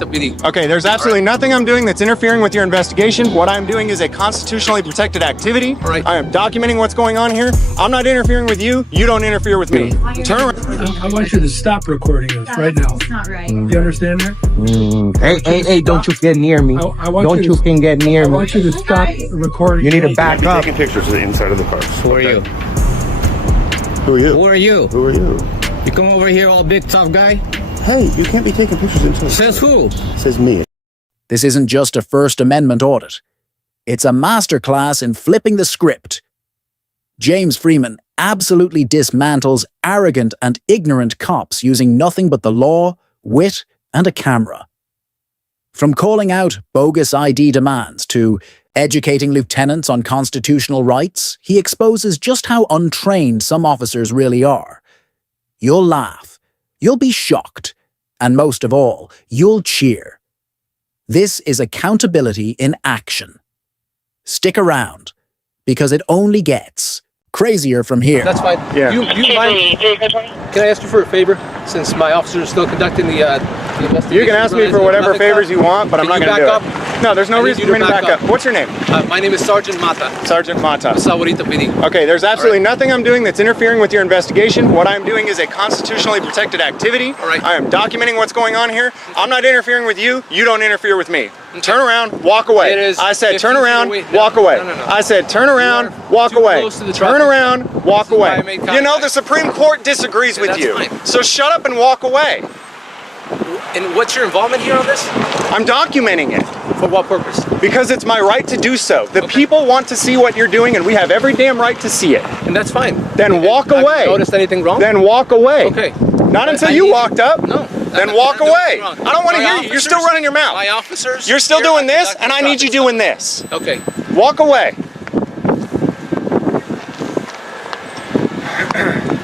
Okay, there's absolutely nothing I'm doing that's interfering with your investigation. What I'm doing is a constitutionally protected activity. Right. I am documenting what's going on here. I'm not interfering with you. You don't interfere with me. Turn around. I want you to stop recording us right now. It's not right. You understand that? Hey, don't you get near me. Don't you can get near I me. want you to stop recording. You need to back up. Taking pictures of the inside of the car. Who are you? Who are you? Who are you? Who are you? You come over here all big tough guy? Hey, you can't be taking pictures inside. Says who? Says me. This isn't just a First Amendment audit. It's a masterclass in flipping the script. James Freeman absolutely dismantles arrogant and ignorant cops using nothing but the law, wit, and a camera. From calling out bogus ID demands to educating lieutenants on constitutional rights, he exposes just how untrained some officers really are. You'll laugh, you'll be shocked, and most of all, you'll cheer. This is accountability in action. Stick around, because it only gets crazier from here. That's fine. Yeah. You mind? Can I ask you for a favor? Since my officers are still conducting the investigation. You can ask me for whatever favors you want, but I'm not going to do back it. No, there's no reason for me to back up. What's your name? My name is Sergeant Mata. Sergeant Mata. Audit PD. Okay, there's absolutely nothing I'm doing that's interfering with your investigation. What I'm doing is a constitutionally protected activity. All right. I am documenting what's going on here. I'm not interfering with you. You don't interfere with me. Turn around, walk away. It is I said turn 15 feet around, away. walk away. No. I said turn around, You are walk too away. close to the Turn traffic. around, walk This is why I away. made You know, contact. the Supreme Court disagrees with that's you. fine. So shut up and walk away. And what's your involvement here on this? I'm documenting it. For what purpose? Because it's my right to do so. The people want to see what you're doing, and we have every damn right to see it. And that's fine. Then walk Have away. you noticed anything wrong? Then walk away. Okay. Not until I you need- walked up. No. Then walk away. I don't want to hear you. You're still running your mouth. My officers. You're still here doing are this, conducting and I need you traffic doing this. stop. Okay. Walk away.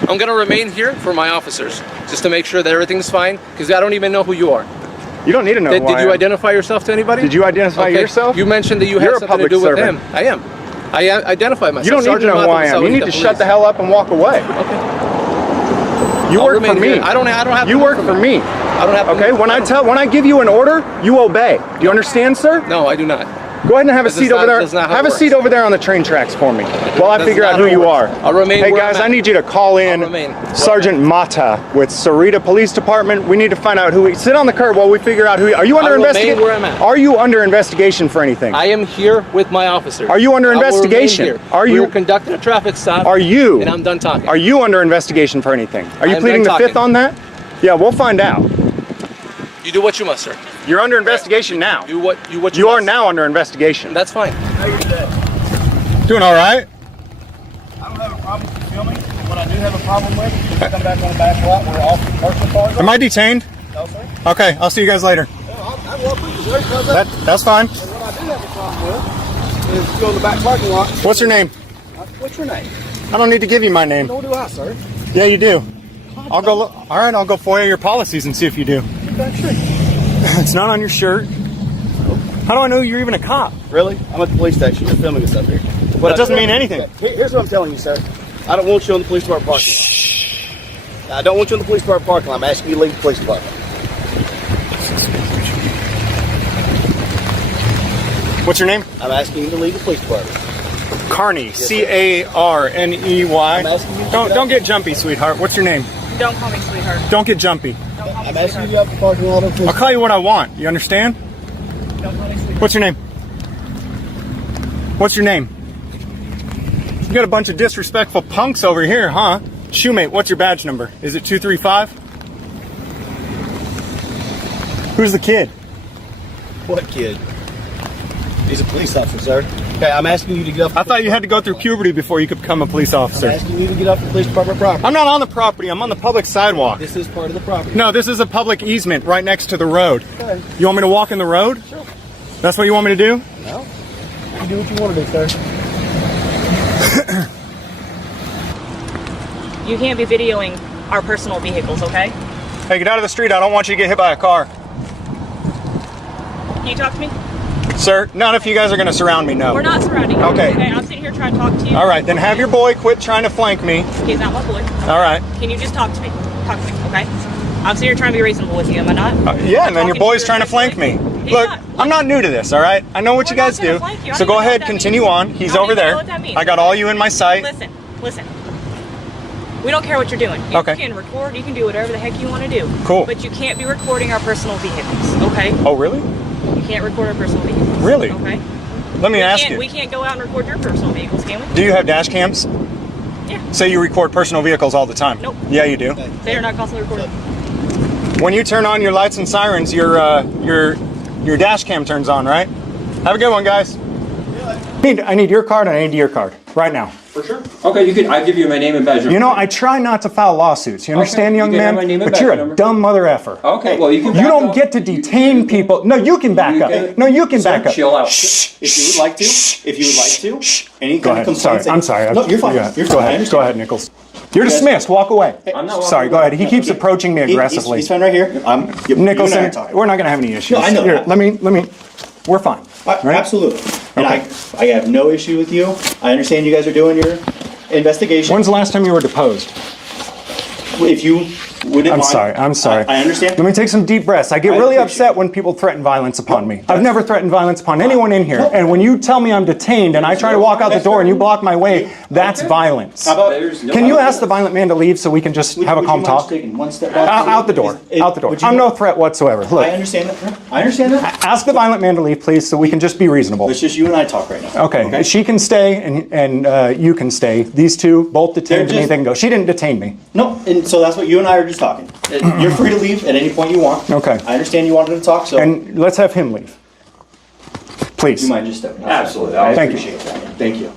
I'm gonna remain here for my officers, just to make sure that everything's fine, because I don't even know who you are. You don't need to know Did who I you am. identify yourself to anybody? Did you identify Okay. yourself? You mentioned that you You're had a something to public do with servant. him. I am. I identify myself. You don't need to Sergeant know who Mata I am. You Saudi, need to the shut the police. hell up and walk away. Okay. You I'll work for remain me. here. I don't have. You to work for me. I don't have. To Okay. When I give you an order, you obey. Do you understand, sir? No, I do not. Go ahead and have a That's seat not- over there. that's not how Have it a seat works. over there on the train tracks for me while I That's figure not out who how it you are. works. I'll remain Hey where guys, I'm I at. need you to call in I'll remain. Sergeant Mata with Sarita Police Department. We need to find out who he. Sit on the curb while we figure out who he. Are you under I'll remain investigation? where I'm at. Are you under investigation for anything? I am here with my officers. Are you under I will remain investigation? here. Are you- We're conducting a traffic stop. Are you? And I'm done talking. Are you under investigation for anything? Are you I'm pleading the done fifth talking. on that? Yeah, we'll find out. You do what you must, sir. You're under investigation now. Do what you You are must. now under investigation. That's fine. Doing all right? I don't have a problem with you filming. What I do have a problem with is you come back on the back lot where all personal cars are. Am I detained? No, sir. Okay, I'll see you guys later. I'm welcome to sir. Because That's fine. what I do have a problem with is go in the back parking lot. What's your name? What's your name? I don't need to give you my name. Nor do I, sir. Yeah, you do. I'll go look. All right, I'll go FOIA your policies and see if you do. It's not on your shirt. How do I know you're even a cop? Really? I'm at the police station. You're filming us up here. That doesn't mean anything. Here's what I'm telling you, sir. I don't want you on the police department parking lot. I don't want you on the police department parking lot. I'm asking you to leave the police department. What's your name? I'm asking you to leave the police department. Carney. sir. C-A-R-N-E-Y. I'm asking you to Don't get jumpy, sweetheart. What's your name? Don't call me sweetheart. Don't get jumpy. I'm asking you to go up the parking lot of the I'll call you what I want. You understand? Don't call me sweetheart. What's your name? What's your name? You got a bunch of disrespectful punks over here, huh? Shoemate, what's your badge number? Is it 235? Who's the kid? What kid? He's a police officer, sir. Okay, I'm asking you to get up. I thought you had to go through puberty before you could become a police I'm officer. asking you to get off the police department property. I'm not on the property. I'm on the public sidewalk. This is part of the property. No, this is a public easement right next to the road. Okay. You want me to walk in the road? Sure. That's what you want me to do? No. You do what you want to do, sir. You can't be videoing our personal vehicles, okay? Hey, get out of the street. I don't want you to get hit by a car. Can you talk to me? Sir, not if you guys are going to surround me, no. We're not surrounding you. Okay. I'm sitting here trying to talk to you. All right, then have your boy quit trying to flank me. He's not my boy. All right. Can you just talk to me? Talk to me, okay? Obviously, you're trying to be reasonable with you, am I not? Yeah, and then your boy's trying to flank me. Look, I'm not new to this, all right? I know what you guys do. So go ahead, continue on. He's over there. I got all you in my sight. Listen. We don't care what you're doing. You can record, you can do whatever the heck you want to do. Cool. But you can't be recording our personal vehicles, okay? Oh, really? You can't record our personal vehicles. Really? Okay. Let me ask you. We can't go out and record your personal vehicles, can we? Do you have dash cams? Yeah. Say you record personal vehicles all the time. Nope. Yeah, you do. They are not constantly recorded. When you turn on your lights and sirens, your dash cam turns on, right? Have a good one, guys. I need your card and I need your card right now. For sure. Okay, I'll give you my name and badge number. You know, I try not to file lawsuits. You understand, young man? But you're a dumb mother effer. Okay, well, you can You don't get to detain people. No, you can back up. No, you can back up. Chill out. If you would like to, any Go kind of ahead. Sorry, complaints. I'm sorry. No, you're fine. Yeah. You're Go fine. ahead. Go ahead, Nichols. You're dismissed. Walk away. I'm not walking Sorry, go away. ahead. He keeps approaching me aggressively. He's fine right here. Nicholson, we're not going to have any issues. No, I know. Here, let me. We're fine. Right? Absolutely. And Okay. I have no issue with you. I understand you guys are doing your investigation. When's the last time you were deposed? If you wouldn't mind. I'm sorry. I understand. Let me take some deep breaths. I get really upset when people threaten violence upon me. I've never threatened violence upon anyone in here. And when you tell me I'm detained and I try to walk out the door and you block my way, that's violence. How about, Can you ask the violent man to leave so we can just have a calm talk? One step back? Out the door. Out the door. I'm no threat whatsoever. Look, I understand that. I understand that. ask the violent man to leave, please, so we can just be reasonable. It's just you and I talk right now. Okay. She can stay and you can stay. These two both detained me. They can go. She didn't detain me. No, and so that's what you and I are just talking. You're free to leave at any point you want. Okay. I understand you wanted to talk, so. And let's have him leave. Please. You mind just stepping outside? Absolutely. I Thank you. appreciate that. Thank you.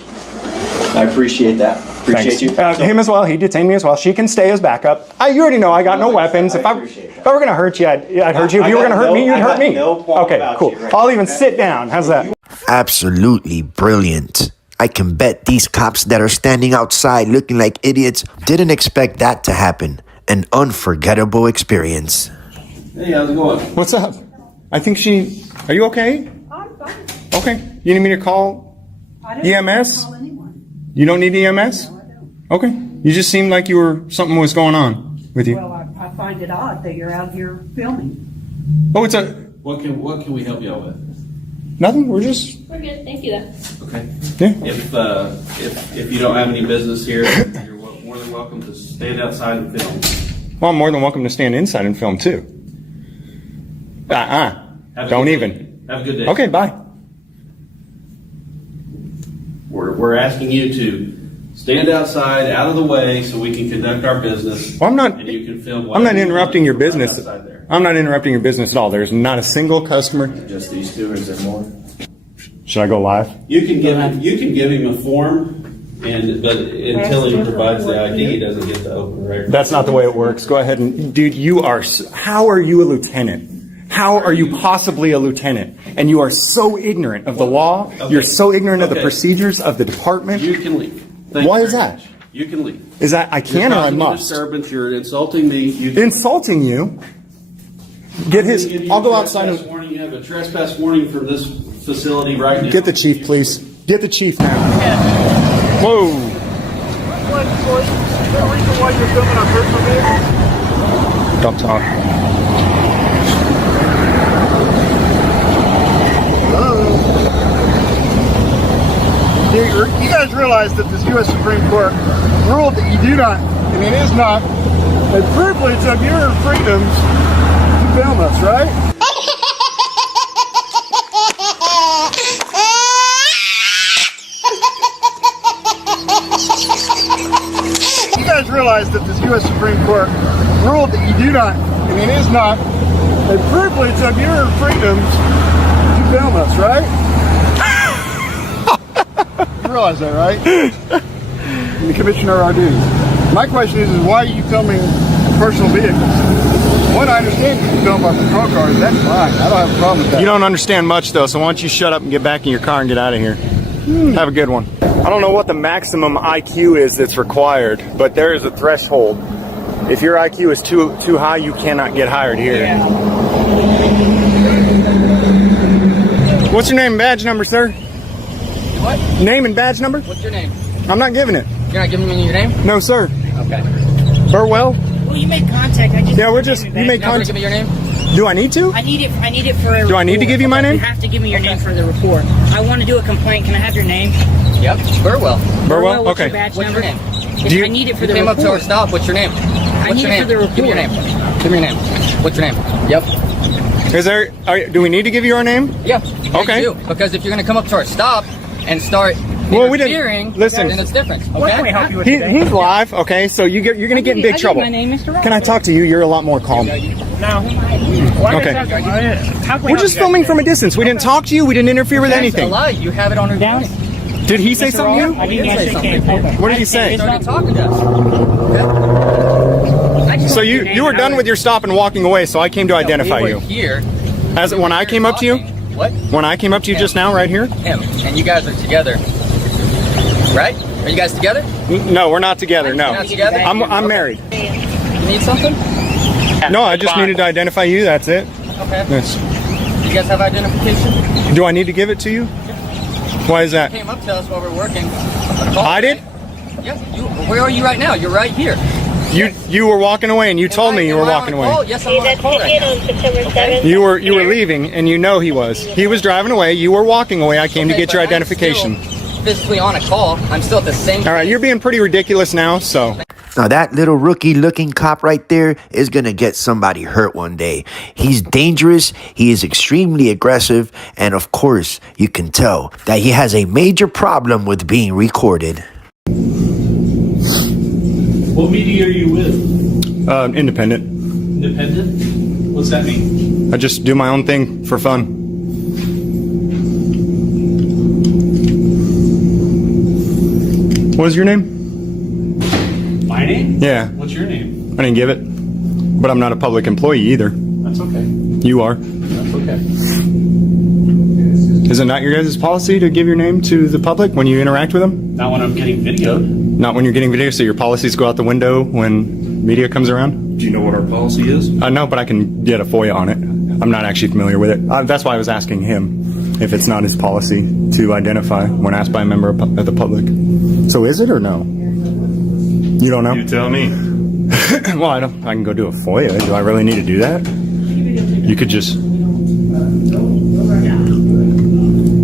I appreciate that. Appreciate you. Him as well. He detained me as well. She can stay as backup. You already know I got no weapons. If I were going to hurt you, I'd hurt you. If you were going to hurt me, you'd hurt me. Okay, cool. I'll even sit down. How's that? Absolutely brilliant. I can bet these cops that are standing outside looking like idiots didn't expect that to happen. An unforgettable experience. Hey, how's it going? What's up? I think she... Are you okay? I'm fine. Okay. You need me to call EMS? Call anyone. You don't need EMS? No, I don't. Okay. You just seemed like something was going on with you. Well, I find it odd that you're out here filming. Oh, it's a... What can we help you out with? Nothing. We're good. Thank you, though. Okay. Yeah. If you don't have any business here, you're more than welcome to stand outside and film. Well, I'm more than welcome to stand inside and film too. Don't even. Have a good day. Okay, bye. We're asking you to stand outside, out of the way, so we can conduct our business. Well, I'm not. And you can film. I'm not interrupting your business. Outside there. I'm not interrupting your business at all. There's not a single customer. Just these two, or is there more? Should I go live? You can give him a form, but until he provides the ID, he doesn't get to open record. That's not the way it works. Go ahead and, dude, how are you a lieutenant? How are you possibly a lieutenant? And you are so ignorant of the law. Okay. You're so ignorant of the procedures of the department. You can leave. Why is that? You can leave. Is that I can or I must? Disturbance. You're insulting me. Insulting you? I'll go outside and... You have a trespass warning from this facility right now. Get the chief, please. Get the chief now. Whoa. Don't talk. You guys realize that this U.S. Supreme Court ruled that you do not, and it is not, a privilege of your freedoms to film us, right? You guys realize that this U.S. Supreme Court ruled that you do not, and it is not, a privilege of your freedoms to film us, right? You realize that, right? And the commissioner our duties. My question is why are you filming personal vehicles? What I understand you can film our patrol cars, that's fine. I don't have a problem with that. You don't understand much though, so why don't you shut up and get back in your car and get out of here. Have a good one. I don't know what the maximum IQ is that's required, but there is a threshold. If your IQ is too high, you cannot get hired here. Yeah. What's your name and badge number, sir? What? Name and badge number? What's your name? I'm not giving it. You're not giving me your name? No, sir. Okay. Burwell? Well, you made contact. I just. Yeah, we're just. You made contact. Give me your name. Do I need to? I need it for a report. Do I need to give you my name? You have to give me your name for the report. I want to do a complaint. Can I have your name? Yep. Burwell. Burwell? What's Okay. your badge What's number? your name? I need it for the came report. up to our stop. What's your name? I need it for the report. Give me your name. Give me your name. What's your name? Yep. Is there? Do we need to give you our name? Yeah. Okay. You do. Because if you're going to come up to our stop and start Well, we interfering, didn't. Listen. then it's different. Okay. What can we help you with today? He's live. Okay, so you're going to get in big trouble. My name, Mr. Ross. Can I talk to you? You're a lot more calm. No. Okay. How can we We're just filming from a distance. We didn't talk to you. We didn't interfere with That's anything. a lie. You have it on recording. Did he say something to you? I didn't say something. What did he say? He started talking to us. So you were done with your stop and walking away. So I came to identify we you. were here. As when I came up to you. What? When I came up to you just now, right here. Him and you guys are together, right? Are you guys together? No, we're not together. No, You're not together? I'm married. You need something? No, I just needed to identify you. That's it. Okay. Yes. You guys have identification? Do I need to give it to you? Why is that? You came up to us while we're working. I did? Yes. Where are you right now? You're right here. You were walking away, and you told me you were walking away. Yes, I'm on a call right now. Okay. You were leaving, and you know he was. He was driving away. You were walking away. I came to get your identification. I'm still physically on a call. I'm still at the same. All right, you're being pretty ridiculous now. So. Now that little rookie-looking cop right there is gonna get somebody hurt one day. He's dangerous, he is extremely aggressive, and of course, you can tell that he has a major problem with being recorded. What media are you with? Independent. Independent? What's that mean? I just do my own thing for fun. What is your name? My name? Yeah. What's your name? I didn't give it. But I'm not a public employee either. That's okay. You are. That's okay. Is it not your guys' policy to give your name to the public when you interact with them? Not when I'm getting videoed. Not when you're getting video, so your policies go out the window when media comes around? Do you know what our policy is? No, but I can get a FOIA on it. I'm not actually familiar with it. That's why I was asking him if it's not his policy to identify when asked by a member of the public. So is it or no? You don't know? You tell me. Well, I can go do a FOIA. Do I really need to do that? You could just...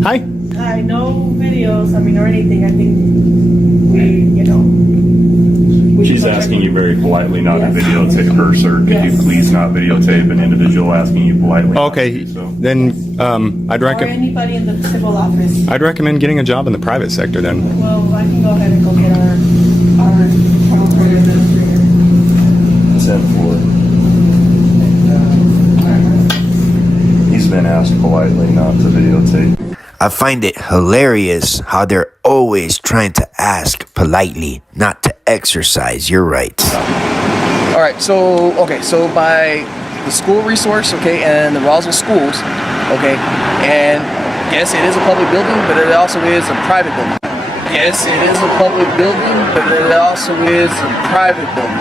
Hi. Hi, no videos, or anything. I think She's asking you very politely not to videotape her, sir. Could you please not videotape an individual asking you politely? Okay, then I'd or recommend... anybody in the civil office. I'd recommend getting a job in the private sector then. Well, I can go ahead and go get our administrator. 10-4. He's been asked politely not to videotape. I find it hilarious how they're always trying to ask politely not to exercise your rights. All right. So by the school resource, and the Roswell schools, and yes, it is a public building, but it also is a private building. Yes, it is a public building, but it also is a private building.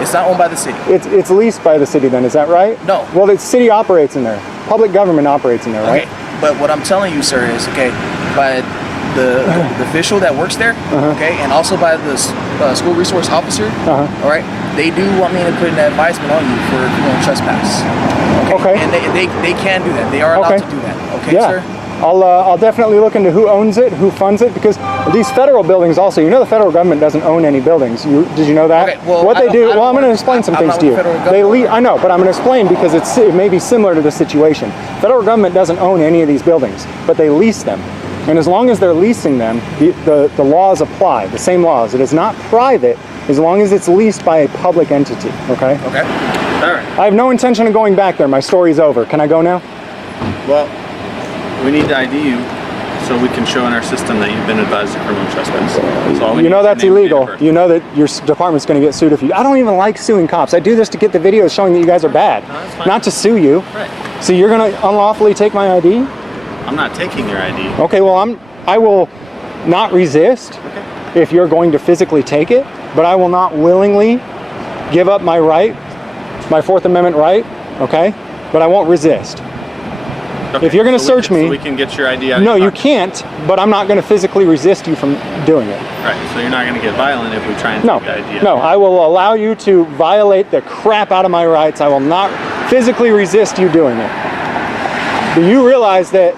It's not owned by the city. It's leased by the city then, is that right? No. Well, the city operates in there. Public government operates in there, right? Okay. But what I'm telling you, sir, is by the official that works there, and also by the school resource officer, all right, they do want me to put an advisement on you for trespass. Okay. And they can do that. They are allowed to do that. Okay, sir? I'll definitely look into who owns it, who funds it, because these federal buildings also, the federal government doesn't own any buildings. Did you know that? Okay, well, what they do, I'm going to explain some things to you. I know, but I'm going to explain because it may be similar to the situation. Federal government doesn't own any of these buildings, but they lease them. And as long as they're leasing them, the laws apply, the same laws. It is not private as long as it's leased by a public entity, okay? Okay. All right. I have no intention of going back there. My story's over. Can I go now? Well, we need to ID you so we can show in our system that you've been advised of criminal trespass. That's illegal. You know that your department's going to get sued if you... I don't even like suing cops. I do this to get the videos showing that you guys are bad. No, not to sue you. Right. So you're going to unlawfully take my ID? I'm not taking your ID. Okay, well, I will not resist if you're going to physically take it, but I will not willingly give up my right, my Fourth Amendment right, okay? But I won't resist. Okay, If you're going to so search me, so we can get your ID out. no, of your you pocket. can't. But I'm not going to physically resist you from doing it. Right. So you're not going to get violent if we try and No, take the ID. no. I will allow you to violate the crap out of my rights. I will not physically resist you doing it. Do you realize that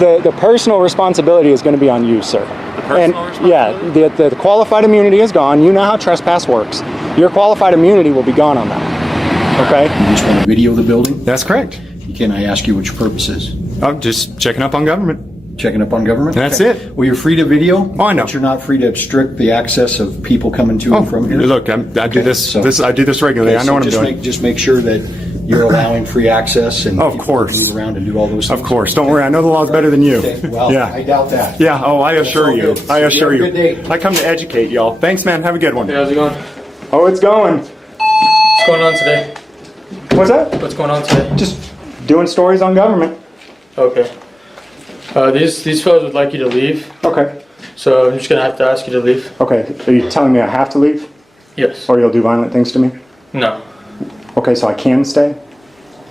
the personal responsibility is going to be on you, sir? The personal responsibility? Yeah, the qualified immunity is gone. You know how trespass works. Your qualified immunity will be gone on that. Okay? You just want to video the building? That's correct. Can I ask you what your purpose is? I'm just checking up on government. Checking up on government? That's Okay. it. Well, you're free to video. Oh, I know. But you're not free to obstruct the access of people coming to and from here. Look, I do this. I do this regularly. Okay, I know what I'm just doing. just make sure that you're allowing free access and Of people course. can move around and do all those things. Of course. Don't worry. I know the law's better than you. Okay, well, Yeah. I doubt that. Yeah. Oh, I That's assure all you. good. I So assure you you. have a good day. I come to educate y'all. Thanks, man. Have a good one. Hey, how's it going? Oh, it's going. What's going on today? What's that? What's going on today? Just doing stories on government. Okay. These fellows would like you to leave. Okay. So I'm just gonna have to ask you to leave. Okay. Are you telling me I have to leave? Yes. Or you'll do violent things to me? No. Okay, so I can stay?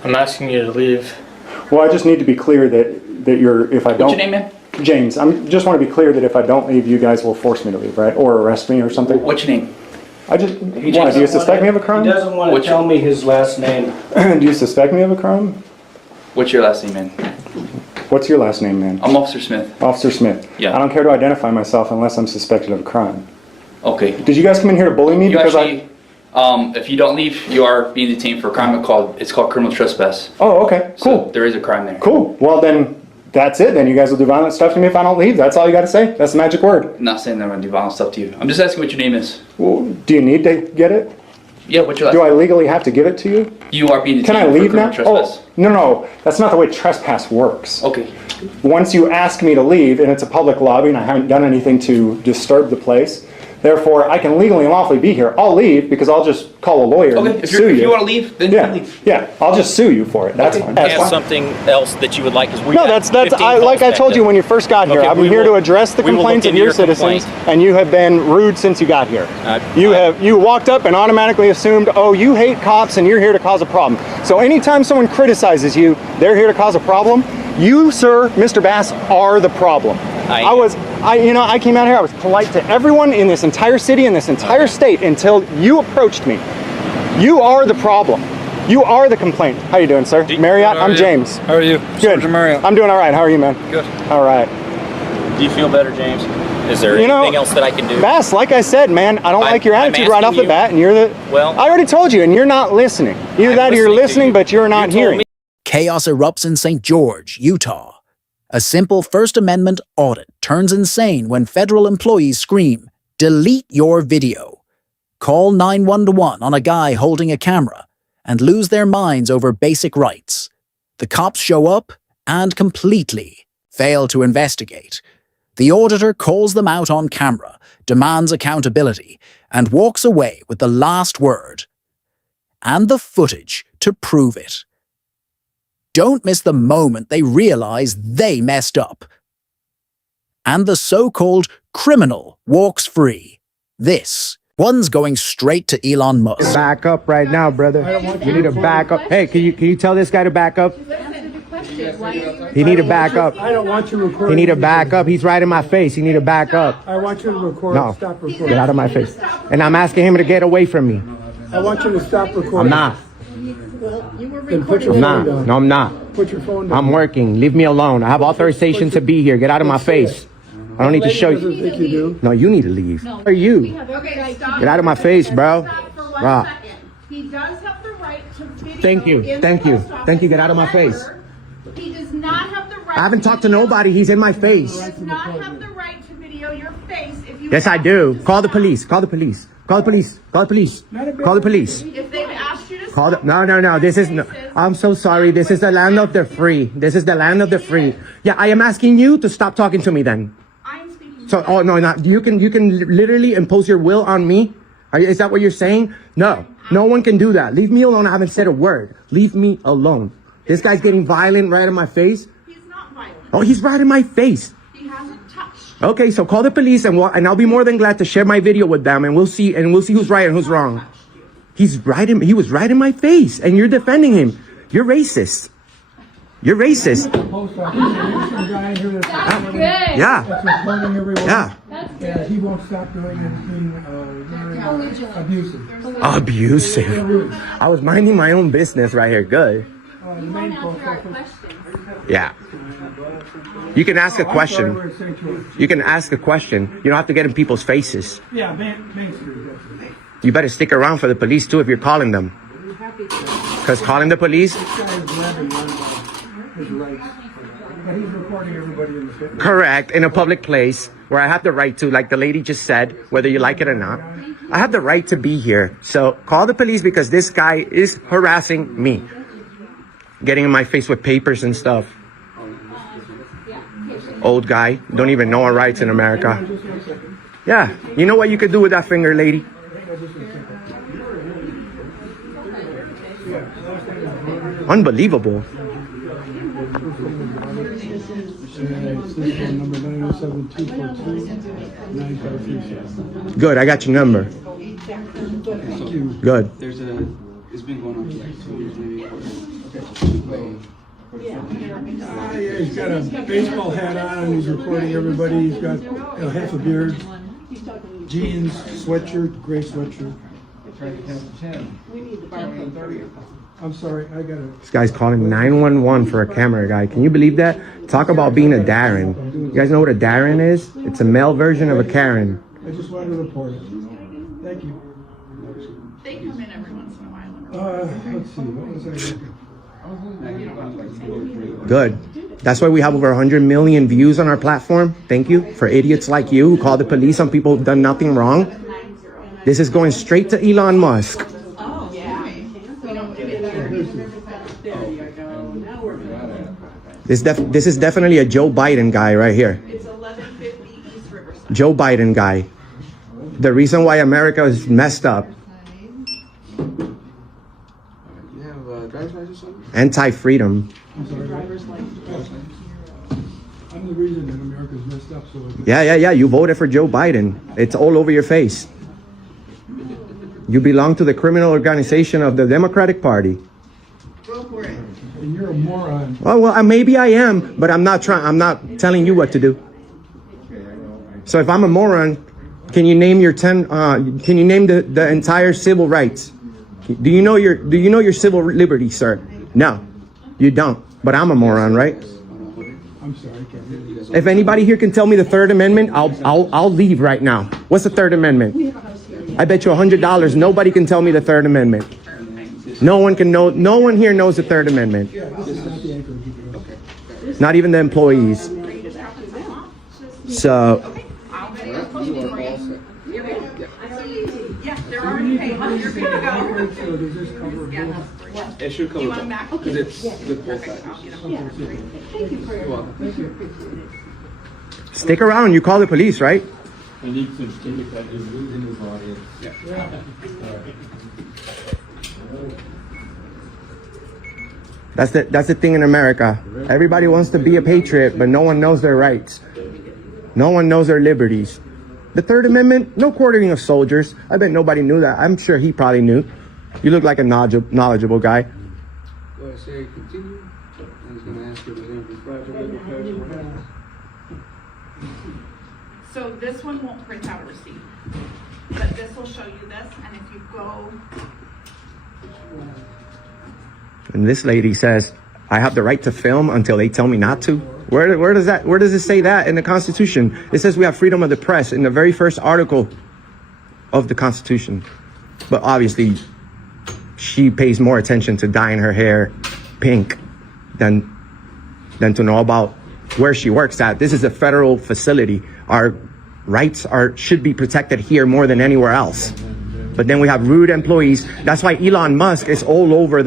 I'm asking you to leave. Well, I just need to be clear that you're, if I don't... What's your name, man? James. I just want to be clear that if I don't leave, you guys will force me to leave, right? Or arrest me or something? What's your name? Why, do you suspect me of a crime? He doesn't want to tell me his last name. Do you suspect me of a crime? What's your last name, man? What's your last name, man? I'm Officer Smith. Officer Smith. Yeah. I don't care to identify myself unless I'm suspected of a crime. Okay. Did you guys come in here to bully me? You actually, if you don't leave, you are being detained for a crime it's called criminal trespass. Oh, okay. Cool. So there is a crime there. Cool. Well, then that's it. Then you guys will do violent stuff to me if I don't leave. That's all you got to say. That's the magic word. I'm not saying that I'm going to do violent stuff to you. I'm just asking what your name is. Well, do you need to get it? Yeah, what's your last Do name? I legally have to give it to you? You are being Can detained I for leave now? criminal trespass. Oh, no. That's not the way trespass works. Okay. Once you ask me to leave, and it's a public lobby, and I haven't done anything to disturb the place, therefore I can legally and lawfully be here. I'll leave because I'll just call a lawyer Okay, and if sue you want to leave, then you can leave. Yeah, I'll just sue you for it. That's fine. That's Have fine. something else that you would like? Is No, that's like I told you when you first got here. Okay, I'm we here will- to address the we will complaints look of into your your citizens, complaint. and you have been rude since you got here. You walked up and automatically assumed, oh, you hate cops and you're here to cause a problem. So anytime someone criticizes you, they're here to cause a problem. You, sir, Mr. Bass, are the problem. I came out here. I was polite to everyone in this entire city, in this entire state, until you approached me. You are the problem. You are the complaint. How you doing, sir? Marriott, I'm James. How are you? Good. Marriott. I'm doing all right. How are you, man? Good. All right. Do you feel better, James? Is there anything else that I can do? Bass, like I said, man, I don't like your I'm attitude right off asking the bat, and you're the... Well... I already told you, and you're not listening. Either that or you're listening, but you're not hearing. Chaos erupts in St. George, Utah. A simple First Amendment audit turns insane when federal employees scream, "Delete your video." Call 911 on a guy holding a camera and lose their minds over basic rights. The cops show up and completely fail to investigate. The auditor calls them out on camera, demands accountability, and walks away with the last word. And the footage to prove it. Don't miss the moment they realize they messed up. And the so-called criminal walks free. This one's going straight to Elon Musk. Back up right now, brother. You need to back up. Hey, can you tell this guy to back up? He need to back up. I don't want you recording. He need to back up. He's right in my face. He need to back up. I want you to record. No, Stop recording. get out of my face. And I'm asking him to get away from me. I want you to stop recording. I'm not. Then put your I'm phone not. down. No, I'm not. Put your phone down. I'm working. Leave me alone. I have authorization to be here. Get out of my face. I don't need to show Doesn't you. think you do. No, you need to leave. Who are you? Get out of my face, bro. Rob. He does have the right to video. Thank you. in Thank the you. post office. Thank you. Get out of my face. However, he does not have the right. I haven't talked to nobody. He's in my face. He does not have the right to video your face if you. Yes, I do. Call the police. Call the police. Call the police. Call the police. Call the police. If they've asked you to. Call the, no. This is no. I'm so sorry. This is the land of the free. This is the land of the free. Yeah, I am asking you to stop talking to me then. I'm speaking. So, oh no, not you can literally impose your will on me. Is that what you're saying? No, no one can do that. Leave me alone. I haven't said a word. Leave me alone. This guy's getting violent right in my face. He's not violent. Oh, he's right in my face. He hasn't touched. Okay, so call the police and I'll be more than glad to share my video with them, and we'll see who's right and who's wrong. He was right in my face, and you're defending him. You're racist. You're racist. Post office. There's some guy here that's recording- Yeah. That's recording everyone. Yeah. Yeah, he won't stop doing it. It's being very abusive. Abusive. I was minding my own business right here. Good. The main post office. Yeah. You can ask a Oh, I'm sorry, question. we're at St. George. You can ask a question. You don't have to get in people's faces. Yeah, Main Street. That's it. You better stick around for the police too if you're calling them. Because calling the police, This guy is grabbing one of his rights. But he's recording everybody in the fitness. correct, in a public place where I have the right to, like the lady just said, whether you like it or not. I have the right to be here. So call the police because this guy is harassing me. Getting in my face with papers and stuff. Old guy, don't even know our rights in America. Yeah, you know what you could do with that finger, lady? Unbelievable. Number 907-242-9536. Good, I got your number. Good. There's a. It's been going on for like 2 years, maybe. Yeah, he's got a baseball hat on and he's recording everybody. He's got half a beard, jeans, sweatshirt, gray sweatshirt. I'm sorry, I got it. This guy's calling 911 for a camera guy. Can you believe that? Talk about being a Darren. You guys know what a Darren is? It's a male version of a Karen. I just wanted to report it. Thank you. They come in every once in a while. Let's see, what was I looking? Good. That's why we have over 100 million views on our platform. Thank you for idiots like you who call the police on people who've done nothing wrong. This is going straight to Elon Musk. This is definitely a Joe Biden guy right here. It's 1150 East Riverside. Joe Biden guy. The reason why America is messed up. You have a driver's license on you? Anti-freedom. I'm sorry. I'm the reason that America's messed up, so Yeah. You voted for Joe Biden. It's all over your face. You belong to the criminal organization of the Democratic Party. Go for it. and you're a moron. Oh, well, maybe I am, but I'm not telling you what to do. So if I'm a moron, can you name your can you name the entire civil rights? Do you know your civil liberty, sir? No, you don't. But I'm a moron, right? I'm sorry, I can't hear you. If anybody here can tell me the Third Amendment, I'll leave right now. What's the Third Amendment? I bet you $100 nobody can tell me the Third Amendment. No one can know. No one here knows the Third Amendment. Not even the employees. So. It should cover both. Because it's with both sides. Thank you for your welcome. Stick around. You call the police, right? I need to indicate that is losing his audience. That's the thing in America. Everybody wants to be a patriot, but no one knows their rights. No one knows their liberties. The Third Amendment, no quartering of soldiers. I bet nobody knew that. I'm sure he probably knew. You look like a knowledgeable guy. Go ahead, say continue. I was going to ask you if there's anything private. So this one won't print out a receipt, but this will show you this, and if you go, And this lady says, I have the right to film until they tell me not to. Where does it say that in the Constitution? It says we have freedom of the press in the very first article of the Constitution. But obviously, she pays more attention to dyeing her hair pink than to know about where she works at. This is a federal facility. Our rights should be protected here more than anywhere else. But then we have rude employees. That's why Elon Musk is all over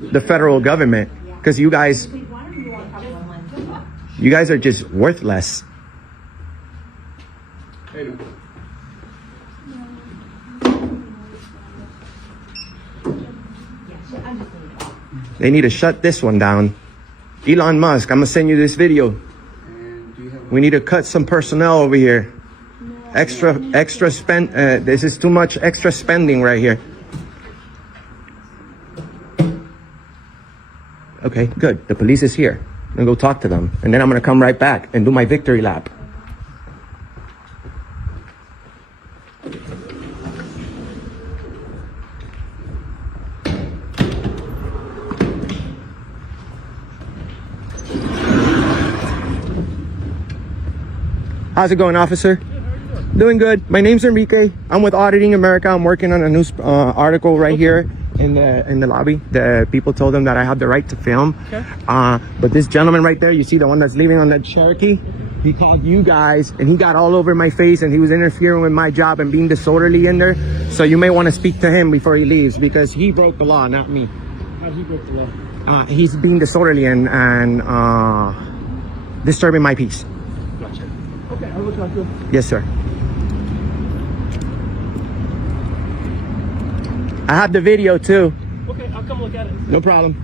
the federal government. Because you guys are just worthless. They need to shut this one down. Elon Musk, I'm gonna send you this video. We need to cut some personnel over here. Extra spend. This is too much extra spending right here. Okay, good. The police is here. I'm gonna go talk to them, and then I'm gonna come right back and do my victory lap. How's it going, officer? Doing good. My name's Enrique. I'm with Auditing America. I'm working on a news article right here in the lobby. The people told them that I have the right to film. Okay. But this gentleman right there, you see the one that's leaving on that Cherokee? He called you guys and he got all over my face and he was interfering with my job and being disorderly in there. So you may want to speak to him before he leaves because he broke the law, not me. How did he break the law? He's being disorderly and disturbing my peace. Gotcha. Okay, I'll look after him. Yes, sir. I have the video too. Okay, I'll come look at it. No problem.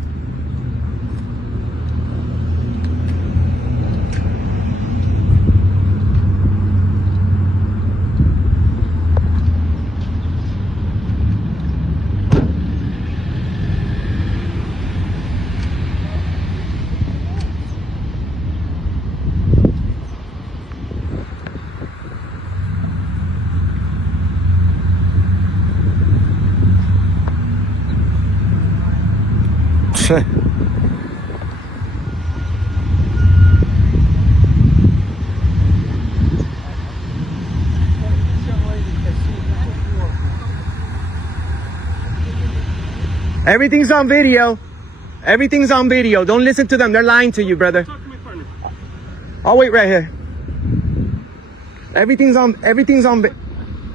Everything's on video. Everything's on video. Don't listen to them. They're lying to you, brother. I'll wait right here. Everything's on.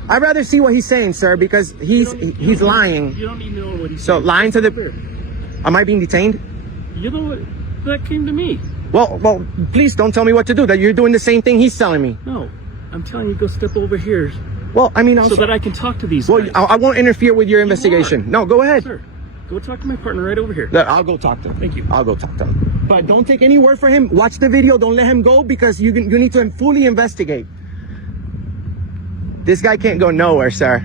I'd rather see what he's saying, sir, because he's lying. You don't need to know what he's saying. So lying to the. Am I being detained? You know what? That came to me. Well, please don't tell me what to do. That you're doing the same thing he's telling me. No, I'm telling you, go step over here. Well, I mean, so that I can talk to these guys. I won't interfere with your investigation. No, go ahead. Sir, go talk to my partner right over here. I'll go talk to him. Thank you. I'll go talk to him. But don't take any word for him. Watch the video. Don't let him go because you need to fully investigate. This guy can't go nowhere, sir.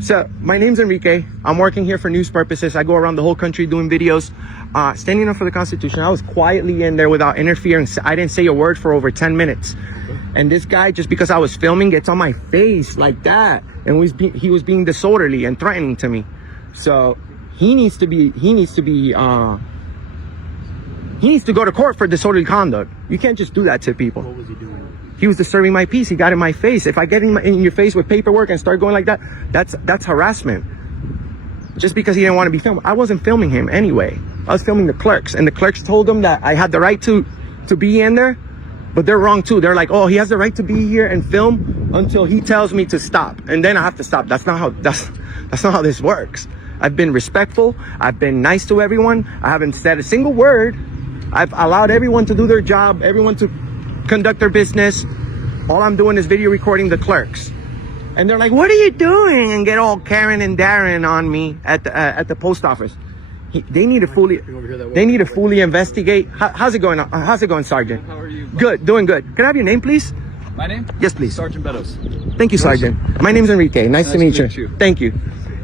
So, my name's Enrique. I'm working here for news purposes. I go around the whole country doing videos. Standing up for the Constitution. I was quietly in there without interfering. I didn't say a word for over 10 minutes. And this guy, just because I was filming, gets on my face like that. And he was being disorderly and threatening to me. So, he needs to go to court for disorderly conduct. You can't just do that to people. What was he doing? He was disturbing my peace. He got in my face. If I get in your face with paperwork and start going like that, that's harassment. Just because he didn't want to be filmed. I wasn't filming him anyway. I was filming the clerks, and the clerks told him that I had the right to be in there, but they're wrong too. They're like, oh, he has the right to be here and film until he tells me to stop, and then I have to stop. That's not how this works. I've been respectful. I've been nice to everyone. I haven't said a single word. I've allowed everyone to do their job, everyone to conduct their business. All I'm doing is video recording the clerks. And they're like, what are you doing? And get all Karen and Darren on me at the post office. They need to fully investigate. How's it going? How's it going, Sergeant? How are you? Good, doing good. Can I have your name, please? My name? Yes, please. Sergeant Beddoes. Thank you, Sergeant. My name's Enrique. Nice to meet you. Thank you.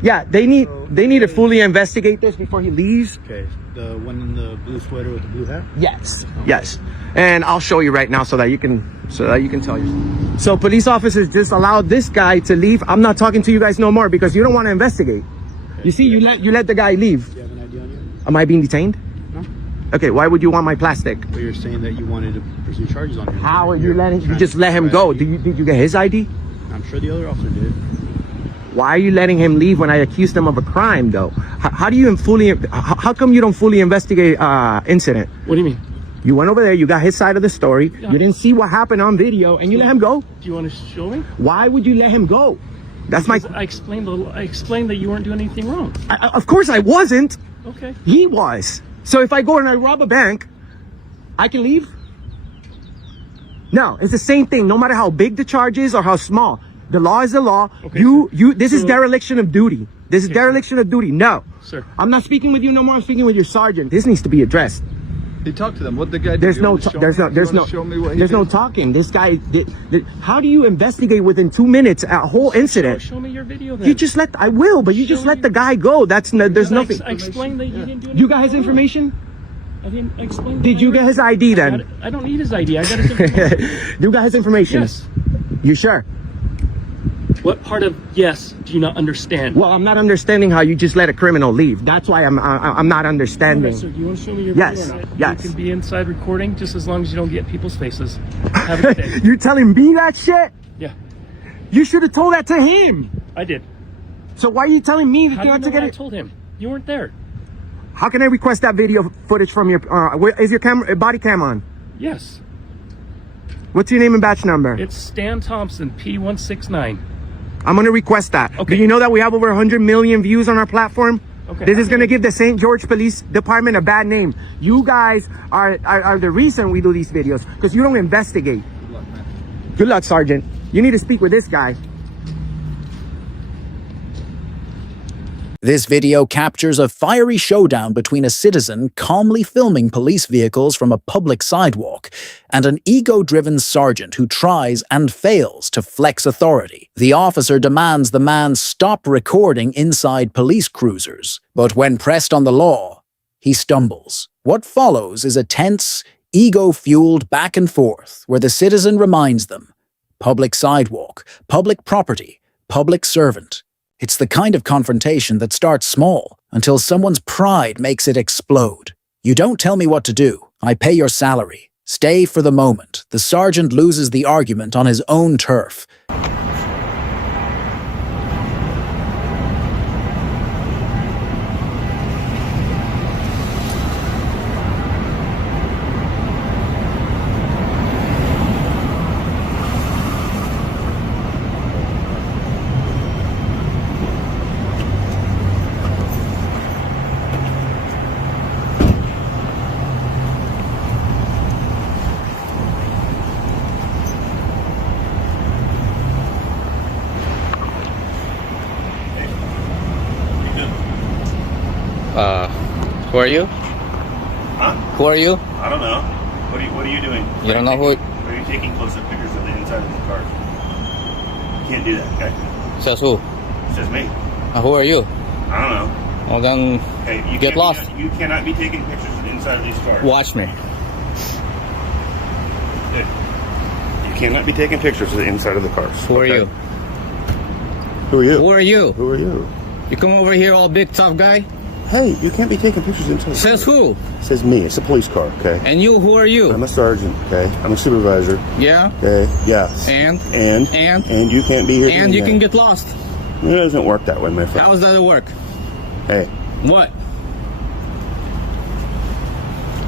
Yeah, they need to fully investigate this before he leaves. Okay, the one in the blue sweater with the blue hat? Yes. Okay. Yes. And I'll show you right now so that you can tell you. So police officers just allowed this guy to leave. I'm not talking to you guys no more because you don't want to investigate. Okay. You see, you let the guy leave. Do you have an ID on you? Am I being detained? No. Okay, why would you want my plastic? Well, you're saying that you wanted to pursue charges on him. How are you just let him go? Did you get his ID? I'm sure the other officer did. Why are you letting him leave when I accused him of a crime, though? How come you don't fully investigate incident? What do you mean? You went over there, you got his side of the story, Yeah. you didn't see what happened on video, and you let him go? Do you want to show me? Why would you let him go? I explained that you weren't doing anything wrong. Of course I wasn't. Okay. He was. So if I go and I rob a bank, I can leave? No, it's the same thing, no matter how big the charge is or how small. The law is the law. Okay, this is dereliction of duty. This is dereliction of duty. No. Sir. I'm not speaking with you no more. I'm speaking with your sergeant. This needs to be addressed. He talked to them. What the guy did? There's no talking. This guy how do you investigate within 2 minutes a whole incident? Show me your video then. You just let the guy go. There's nothing. I explained that you didn't do anything You got his wrong. information? I didn't explain. Did you get his ID then? I don't need his ID. I got his information. You got his information? Yes. You sure? What part of yes do you not understand? Well, I'm not understanding how you just let a criminal leave. That's why I'm not understanding. Okay, sir, do you want to show me your Yes, video or not? yes. You can be inside recording just as long as you don't get people's faces. Have a good day. You're telling me that shit? Yeah. You should have told that to him. I did. So why are you telling me that How you do have you to know get what it? I told him? You weren't there. How can I request that video footage from your? Is your camera body cam on? Yes. What's your name and batch number? It's Stan Thompson, P169. I'm gonna request that. Okay. Do you know that we have over 100 million views on our platform? Okay. This is gonna give the St. George Police Department a bad name. You guys are the reason we do these videos because you don't investigate. Good luck, Sergeant. You need to speak with this guy. This video captures a fiery showdown between a citizen calmly filming police vehicles from a public sidewalk and an ego-driven sergeant who tries and fails to flex authority. The officer demands the man stop recording inside police cruisers, but when pressed on the law, he stumbles. What follows is a tense, ego-fueled back and forth where the citizen reminds them, public sidewalk, public property, public servant. It's the kind of confrontation that starts small until someone's pride makes it explode. You don't tell me what to do. I pay your salary. Stay for the moment. The sergeant loses the argument on his own turf. Who are you? Huh? Who are you? I don't know. What are you doing? You don't know who? Are you taking close-up pictures of the inside of the car? You can't do that, okay? Says who? Says me. Who are you? I don't know. Well then, Okay, get lost. You cannot be taking pictures of the inside of these cars. Watch me. You cannot be taking pictures of the inside of the cars. Who are you? Who are you? Who are you? Who are you? You come over here all big tough guy? Hey, you can't be taking pictures inside. Says who? Says me. It's a police car, okay? And you, who are you? I'm a sergeant, okay? I'm a supervisor. Yeah? Okay, yeah. And you can't be here. And you can get lost. It doesn't work that way, my friend. How does that work? Hey. What?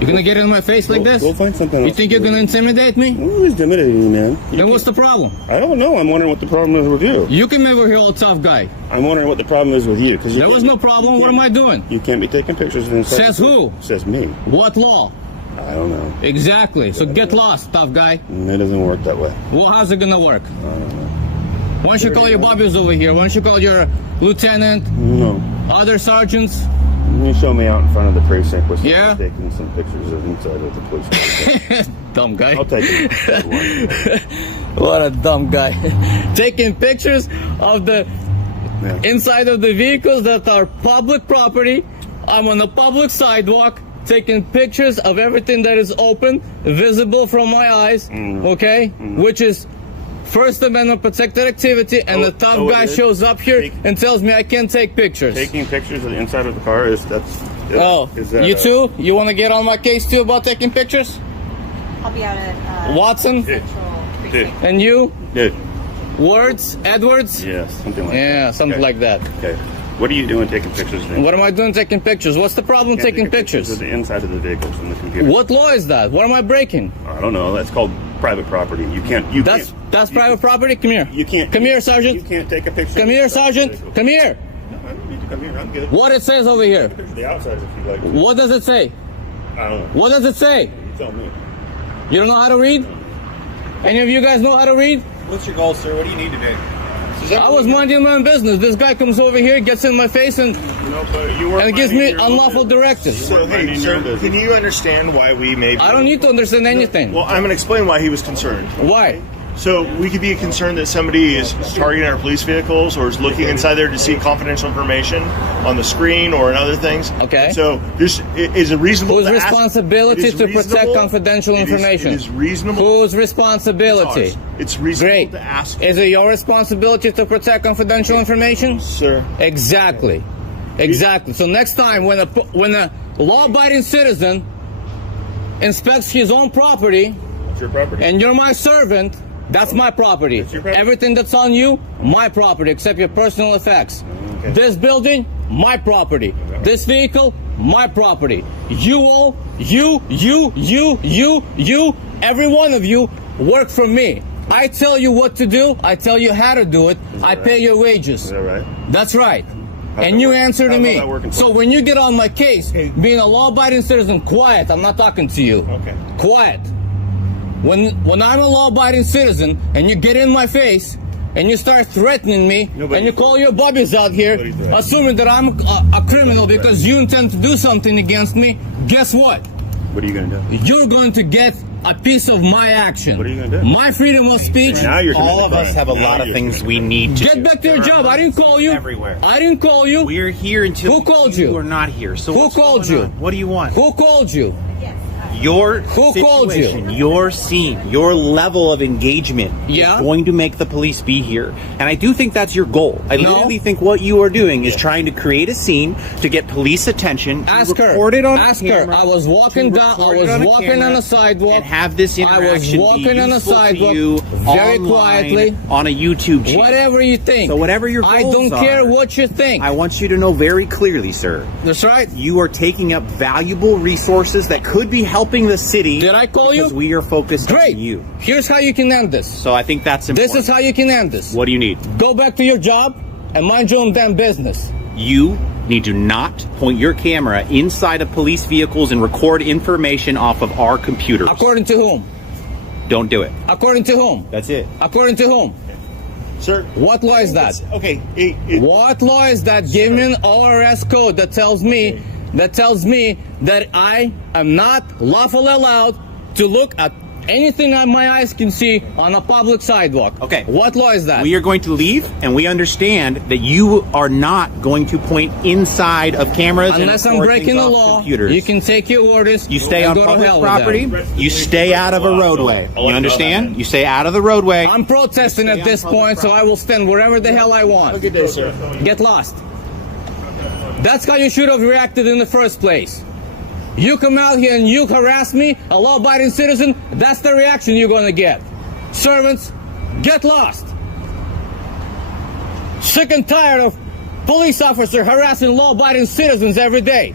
You're gonna get in my face like this? We'll find something else. You think you're gonna intimidate me? Who's intimidating you, man? Then what's the problem? I don't know. I'm wondering what the problem is with you. You come over here all tough guy. I'm wondering what the problem is with you. There was no problem. What am I doing? You can't be taking pictures of inside. Says who? Says me. What law? I don't know. Exactly. So get lost, tough guy. It doesn't work that way. Well, how's it gonna work? I don't know. Why don't you call your bobbies over here? Why don't you call your lieutenant? No. Other sergeants? You show me out in front of the precinct with Yeah? taking some pictures of inside of the police car. Dumb guy. I'll take it. What a dumb guy. Taking pictures of the inside of the vehicles that are public property. I'm on a public sidewalk taking pictures of everything that is open, visible from my eyes, okay? Which is First Amendment protected activity, and the tough guy shows up here and tells me I can't take pictures. Taking pictures of the inside of the car is you too? You want to get on my case too about taking pictures? I'll be out at Watson? Dude. And you? Dude. Words? Edwards? Yeah, something like that. Yeah, something like that. Okay. What are you doing taking pictures then? What am I doing taking pictures? What's the problem taking pictures? Of the inside of the vehicles in the computer. What law is that? What am I breaking? I don't know. That's called private property. You can't. That's private property? Come here. You can't. Come here, Sergeant. You can't take a picture. Come here, Sergeant. Come here. No, I don't need to come here. I'm good. What it says over here? The outside if you like. What does it say? I don't know. What does it say? You tell me. You don't know how to read? Any of you guys know how to read? What's your goal, sir? What do you need today? I was minding my own business. This guy comes over here, gets in my face, and gives me unlawful directives. So, hey, sir, can you understand why we may be... I don't need to understand anything. Well, I'm going to explain why he was concerned. Why? So we could be concerned that somebody is targeting our police vehicles or is looking inside there to see confidential information on the screen or in other things. Okay. So this is a reasonable. Whose responsibility to protect confidential information? It is reasonable. Whose responsibility? It's reasonable Great. to ask. Is it your responsibility to protect confidential information? Sir. Exactly. Exactly. So next time when a law-abiding citizen inspects his own property, That's your property. and you're my servant, that's my property. Your property. Everything that's on you, my property, except your personal effects. Okay. This building, my property. This vehicle, my property. You all, you, every one of you work for me. I tell you what to do. I tell you how to do it. I pay your wages. Is that right? That's right. And you answer to me. So when you get on my case, being a law-abiding citizen, quiet. I'm not talking to you. Okay. Quiet. When I'm a law-abiding citizen and you get in my face and you start threatening me and you call your bobbies out here, assuming that I'm a criminal because you intend to do something against me, guess what? What are you going to do? You're going to get a piece of my action. What are you going to do? My freedom of speech. Now you're All of us have a lot of things we need to Get do. back to your job. I didn't call you. Everywhere. I didn't call you. We're here until Who called you? are not here. So Who what's called going you? on? What do you want? Who called you? Your Who called you? situation, your scene, your level of engagement Yeah? is going to make the police be here. And I do think that's your goal. I No. literally think what you are doing is trying to create a scene to get police attention. To Ask her. record it on Ask camera, her. I was walking to down. I record it was on a walking camera on a sidewalk. and have this I was interaction walking be on a useful to sidewalk you very online, quietly. on a YouTube channel. Whatever you think. So whatever your goals I don't care are, what you think. I want you to know very clearly, sir. That's right. You are taking up valuable resources that could be helping the city. Did I call you? Because we are focused Great. on you. Here's how you can end this. So I think that's important. This is how you can end this. What do you need? Go back to your job and mind your own damn business. You need to not point your camera inside of police vehicles and record information off of our computers. According to whom? Don't do it. According to whom? That's it. According to whom? Sir. What law is that? Okay. What law is that? Give me an ORS code that tells me that I am not lawfully allowed to look at anything that my eyes can see on a public sidewalk. Okay. What law is that? We are going to leave, and we understand that you are not going to point inside of cameras Unless and I'm record breaking things the off law, computers. you can take your orders. You stay and on go to public hell with property. them. You stay out of a roadway. You understand? You stay out of the roadway. I'm protesting at this point, so I will stand wherever the hell I want. Have a good day, sir. Get lost. That's how you should have reacted in the first place. You come out here and you harass me, a law-abiding citizen, that's the reaction you're going to get. Servants, get lost. Sick and tired of police officers harassing law-abiding citizens every day.